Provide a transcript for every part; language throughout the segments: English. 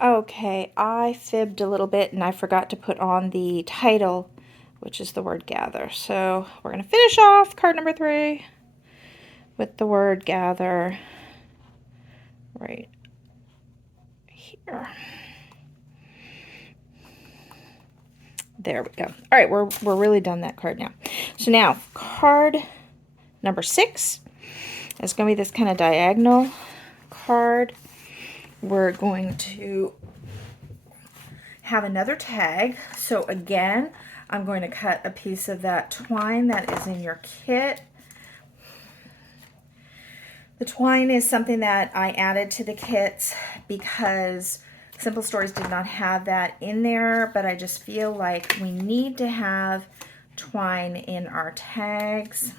Okay, I fibbed a little bit and I forgot to put on the title, which is the word gather. So we're going to finish off card number 3 with the word gather right here. There we go. All right, we're really done that card now. So now card number 6 is going to be this kind of diagonal card. We're going to have another tag. So again, I'm going to cut a piece of that twine that is in your kit. The twine is something that I added to the kits because Simple Stories did not have that in there, but I just feel like we need to have twine in our tags.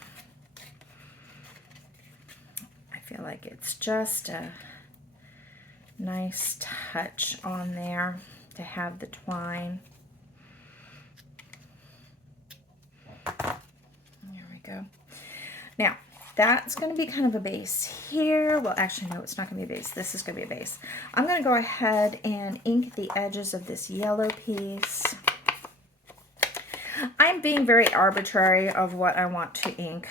I feel like it's just a nice touch on there to have the twine. There we go. Now, that's going to be kind of a base here. Well, actually, no, it's not going to be a base. This is going to be a base. I'm going to go ahead and ink the edges of this yellow piece. I'm being very arbitrary of what I want to ink.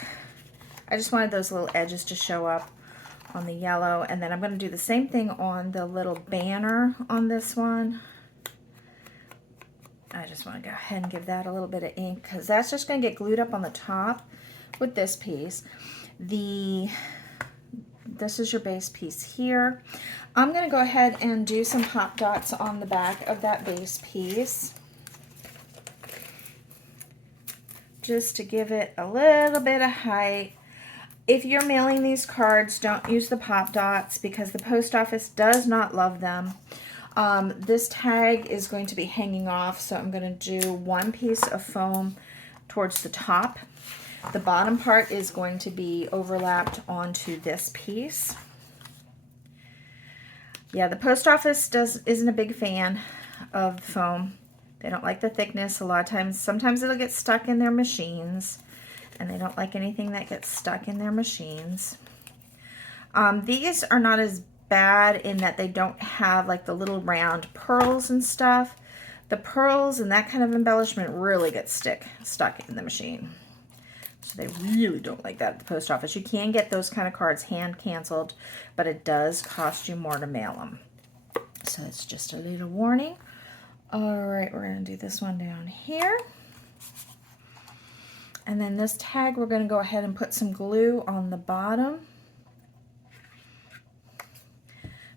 I just wanted those little edges to show up on the yellow, and then I'm going to do the same thing on the little banner on this one. I just want to go ahead and give that a little bit of ink because that's just going to get glued up on the top with this piece. This is your base piece here. I'm going to go ahead and do some pop dots on the back of that base piece just to give it a little bit of height. If you're mailing these cards, don't use the pop dots because the post office does not love them. This tag is going to be hanging off, so I'm going to do one piece of foam towards the top. The bottom part is going to be overlapped onto this piece. Yeah, the post office isn't a big fan of foam. They don't like the thickness. A lot of times, sometimes it'll get stuck in their machines, and they don't like anything that gets stuck in their machines. These are not as bad in that they don't have like the little round pearls and stuff. The pearls and that kind of embellishment really get stuck in the machine. So they really don't like that at the post office. You can get those kind of cards hand canceled, but it does cost you more to mail them. So it's just a little warning. All right, we're going to do this one down here. And then this tag, we're going to go ahead and put some glue on the bottom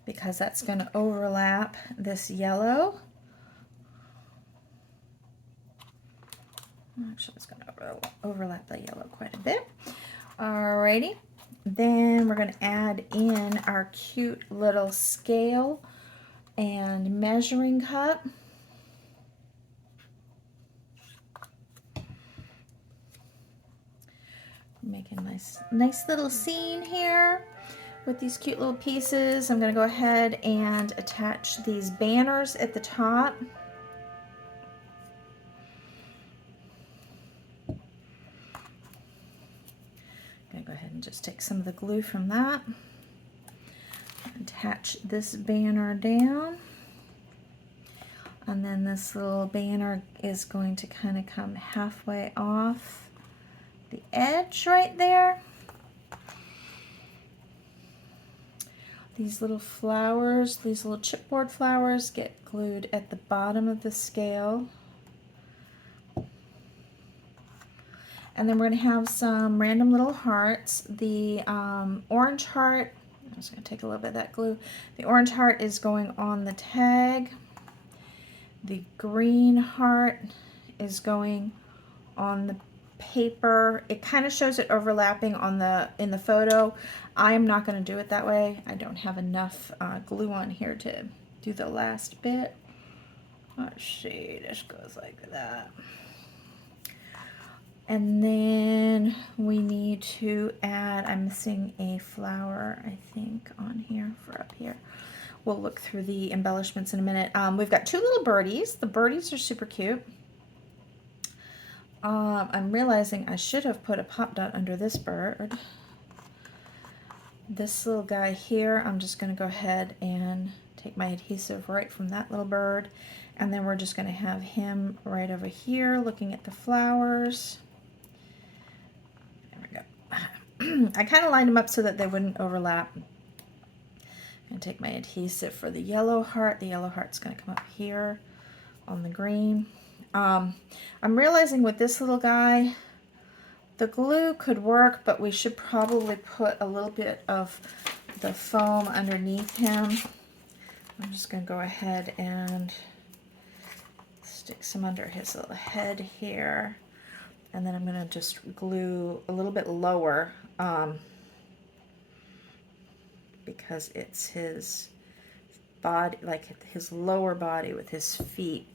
because that's going to overlap this yellow. Actually, it's going to overlap the yellow quite a bit. Alrighty. Then we're going to add in our cute little scale and measuring cup. Make a nice little scene here with these cute little pieces. I'm going to go ahead and attach these banners at the top. I'm going to go ahead and just take some of the glue from that. Attach this banner down. And then this little banner is going to kind of come halfway off the edge right there. These little flowers, these little chipboard flowers get glued at the bottom of the scale. And then we're going to have some random little hearts. The orange heart, I'm just going to take a little bit of that glue. The orange heart is going on the tag. The green heart is going on the paper. It kind of shows it overlapping on in the photo. I'm not going to do it that way. I don't have enough glue on here to do the last bit. Let's see, this goes like that. And then we need to add, I'm missing a flower, I think, on here for up here. We'll look through the embellishments in a minute. We've got two little birdies. The birdies are super cute. I'm realizing I should have put a pop dot under this bird. This little guy here, I'm just going to go ahead and Take my adhesive right from that little bird, and then we're just going to have him right over here looking at the flowers. There we go. I kind of lined them up so that they wouldn't overlap. I'm going to take my adhesive for the yellow heart. The yellow heart's going to come up here on the green. I'm realizing with this little guy, the glue could work, but we should probably put a little bit of the foam underneath him. I'm just going to go ahead and stick some under his little head here. And then I'm going to just glue a little bit lower because it's his body, like his lower body with his feet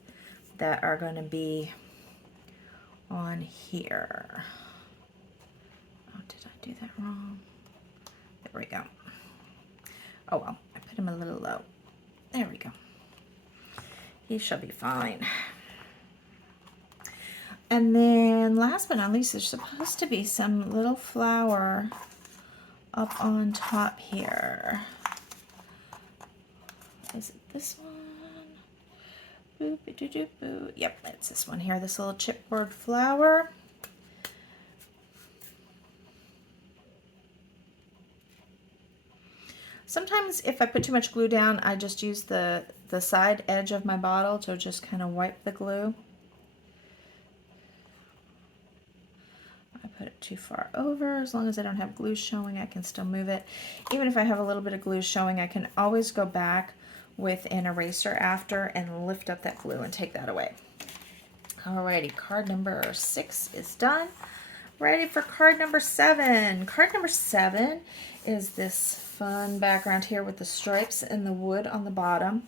that are going to be on here. Oh, did I do that wrong? There we go. Oh well, I put him a little low. There we go. He shall be fine. And then last but not least, there's supposed to be some little flower up on top here. Is it this one? Boop-a-doo-doo-boo. Yep, it's this one here, this little chipboard flower. Sometimes if I put too much glue down, I just use the side edge of my bottle to just kind of wipe the glue. I put it too far over. As long as I don't have glue showing, I can still move it. Even if I have a little bit of glue showing, I can always go back with an eraser after and lift up that glue and take that away. Alrighty, card number 6 is done. Ready for card number 7. Card number 7 is this fun background here with the stripes and the wood on the bottom.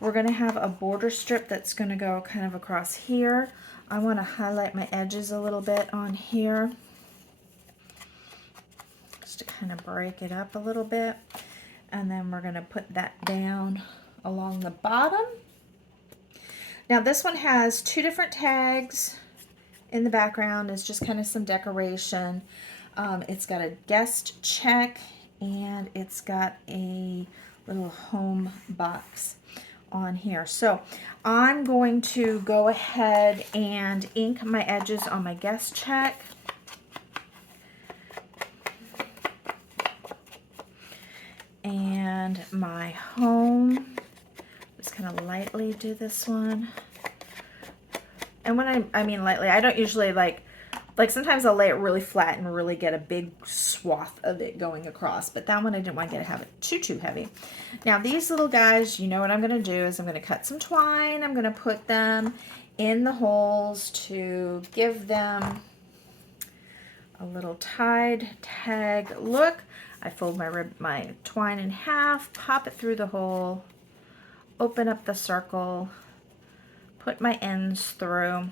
We're going to have a border strip that's going to go kind of across here. I want to highlight my edges a little bit on here just to kind of break it up a little bit. And then we're going to put that down along the bottom. Now this one has 2 different tags in the background. It's just kind of some decoration. It's got a guest check and it's got a little home box on here. So I'm going to go ahead and ink my edges on my guest check. And my home, just kind of lightly do this one. And when I mean lightly, I don't usually like sometimes I'll lay it really flat and really get a big swath of it going across, but that one I didn't want to have it too heavy. Now these little guys, you know what I'm going to do is I'm going to cut some twine. I'm going to put them in the holes to give them a little tied tag look. I fold my twine in half, pop it through the hole, open up the circle, put my ends through,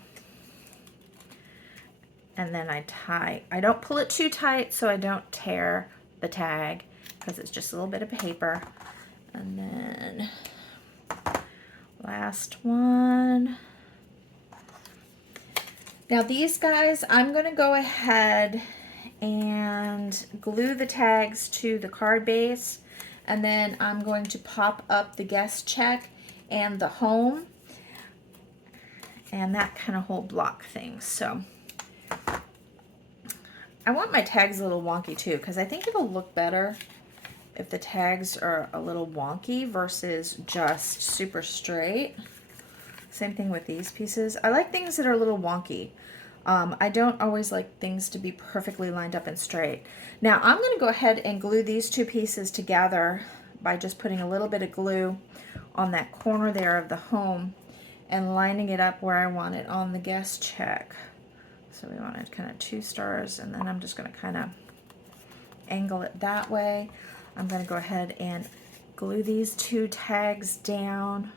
and then I tie. I don't pull it too tight so I don't tear the tag because it's just a little bit of paper. And then last one. Now these guys, I'm going to go ahead and glue the tags to the card base, and then I'm going to pop up the guest check and the home and that kind of whole block thing. So I want my tags a little wonky too, because I think it'll look better if the tags are a little wonky versus just super straight. Same thing with these pieces. I like things that are a little wonky. I don't always like things to be perfectly lined up and straight. Now I'm going to go ahead and glue these 2 pieces together by just putting a little bit of glue on that corner there of the home and lining it up where I want it on the guest check. So we want it kind of 2 stars, and then I'm just going to kind of angle it that way. I'm going to go ahead and glue these 2 tags down.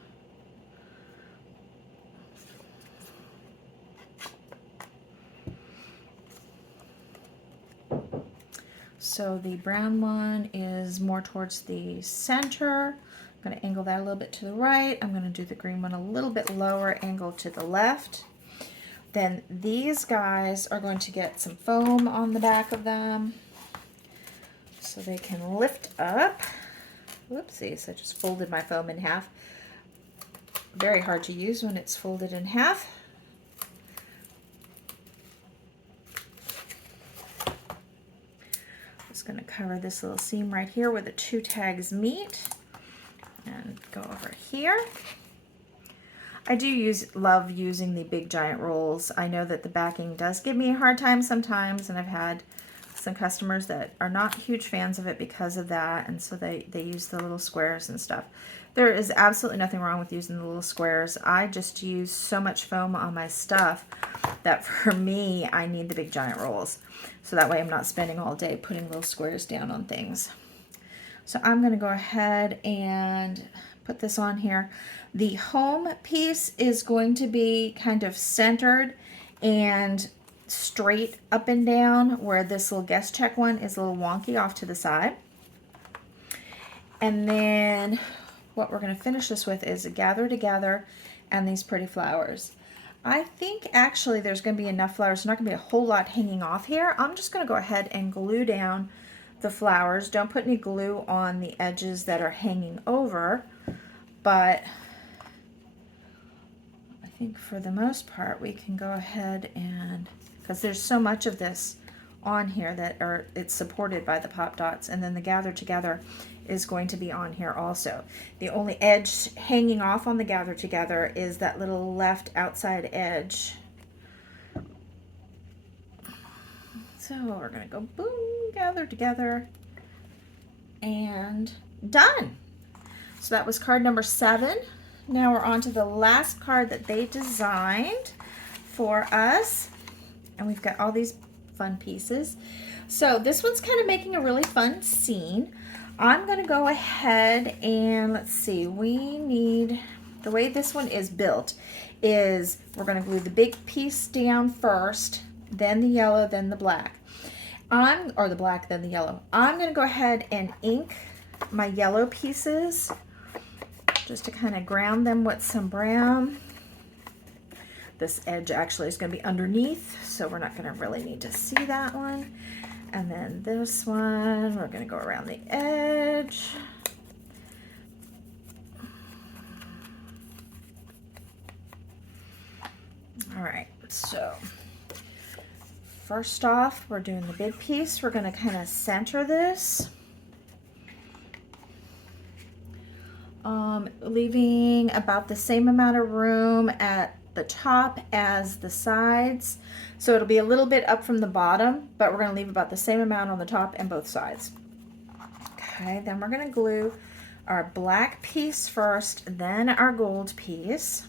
So the brown one is more towards the center. I'm going to angle that a little bit to the right. I'm going to do the green one a little bit lower, angle to the left. Then these guys are going to get some foam on the back of them so they can lift up Whoopsies, I just folded my foam in half. Very hard to use when it's folded in half. Just going to cover this little seam right here where the 2 tags meet and go over here. I do love using the big giant rolls. I know that the backing does give me a hard time sometimes, and I've had some customers that are not huge fans of it because of that, and so they use the little squares and stuff. There is absolutely nothing wrong with using the little squares. I just use so much foam on my stuff that for me, I need the big giant rolls. So that way I'm not spending all day putting little squares down on things. So I'm going to go ahead and put this on here. The home piece is going to be kind of centered and straight up and down, where this little guest check one is a little wonky off to the side. And then what we're going to finish this with is a gather together and these pretty flowers. I think actually there's going to be enough flowers. There's not going to be a whole lot hanging off here. I'm just going to go ahead and glue down the flowers. Don't put any glue on the edges that are hanging over, but I think for the most part we can go ahead and, because there's so much of this on here that it's supported by the pop dots, and then the gather together is going to be on here also. The only edge hanging off on the gather together is that little left outside edge. So we're going to go boom, gather together, and done. So that was card number 7. Now we're on to the last card that they designed for us, and we've got all these fun pieces. So this one's kind of making a really fun scene. I'm going to go ahead and let's see, we need, the way this one is built is we're going to glue the big piece down first, then the yellow, then the black. Or the black, then the yellow. I'm going to go ahead and ink my yellow pieces just to kind of ground them with some brown. This edge actually is going to be underneath, so we're not going to really need to see that one. And then this one, we're going to go around the edge. All right, so first off, we're doing the big piece. We're going to kind of center this, leaving about the same amount of room at the top as the sides. So it'll be a little bit up from the bottom, but we're going to leave about the same amount on the top and both sides. Okay, then we're going to glue our black piece first, then our gold piece.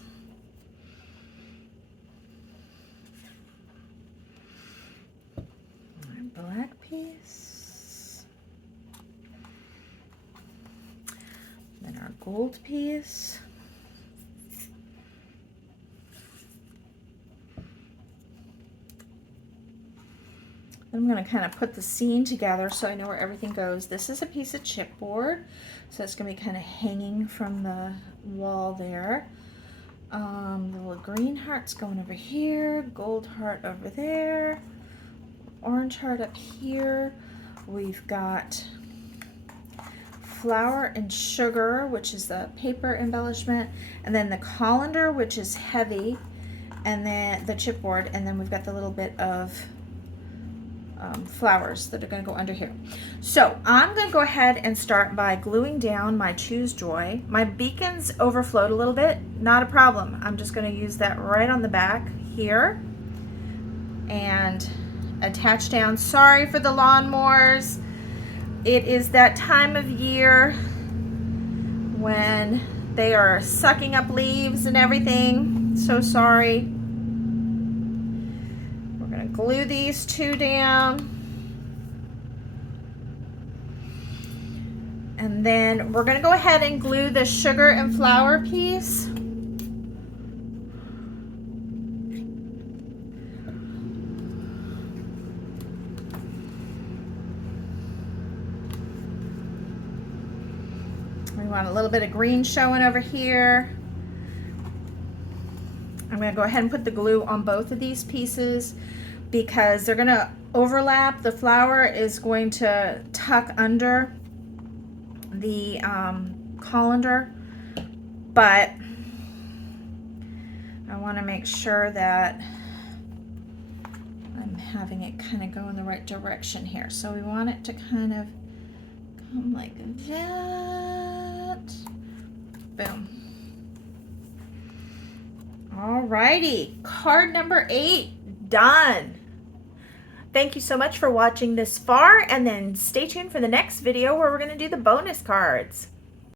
Our black piece. Then our gold piece. I'm going to kind of put the scene together so I know where everything goes. This is a piece of chipboard, so it's going to be kind of hanging from the wall there. The little green heart's going over here, gold heart over there, orange heart up here. We've got flour and sugar, which is the paper embellishment, and then the colander, which is heavy, and then the chipboard, and then we've got the little bit of flowers that are going to go under here. So I'm going to go ahead and start by gluing down my Choose Joy. My beacons overflowed a little bit, not a problem. I'm just going to use that right on the back here and attach down. Sorry for the lawnmowers. It is that time of year when they are sucking up leaves and everything. So sorry. Glue these 2 down, and then we're going to go ahead and glue the sugar and flour piece. We want a little bit of green showing over here. I'm going to go ahead and put the glue on both of these pieces, because they're going to overlap. The flower is going to tuck under the colander, but I want to make sure that I'm having it kind of go in the right direction here. So we want it to kind of come like that. Boom. Alrighty, card number 8 done. Thank you so much for watching this far, and then stay tuned for the next video where we're going to do the bonus cards.